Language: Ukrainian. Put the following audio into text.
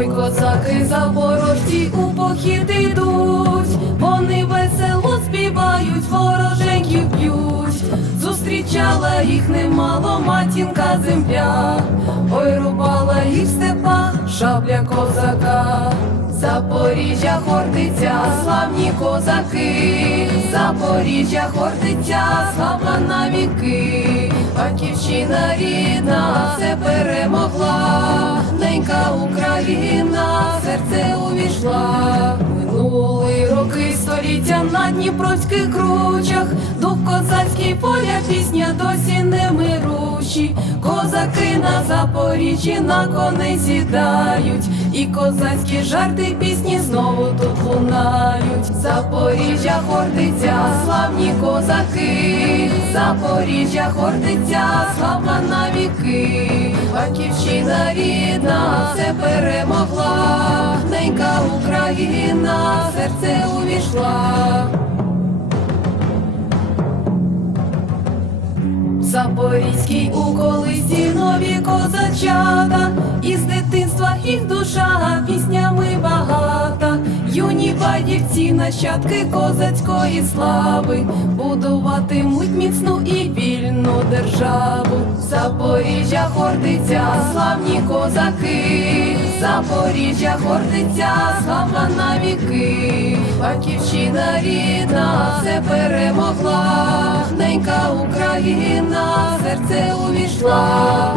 Ой, козаки запорожці у похід ідуть, вони весело співають, вороженьків б'ють. Зустрічала їх немало матінка земля, ой, рубала їх в степах, шабля козака. Запоріжжя хортиця, славні козаки, Запоріжжя хортиця, слава на віки, батьківщина рідна, все перемогла, Україна, серце увійшла. Минули роки століття на Дніпровських кручах, дух козацький поля, пісня досі не мирущі. Козаки на Запоріжжі на коней сідають, і козацькі жарти пісні знову тут лунають. Запоріжжя хортиця, славні козаки, Запоріжжя хортиця, слава на віки, батьківщина рідна, перемогла, ненька Україна, серце увійшла. Запорізький у колисі нові козачата, із дитинства їх душа піснями багата, юні бадівці, нащадки козацької слави, будуватимуть міцну і вільну державу. Запоріжжя хортиця, славні козаки, Запоріжжя гордиться, славна на віки, батьківщина рідна, все перемогла, ненька Україна, серце увійшла.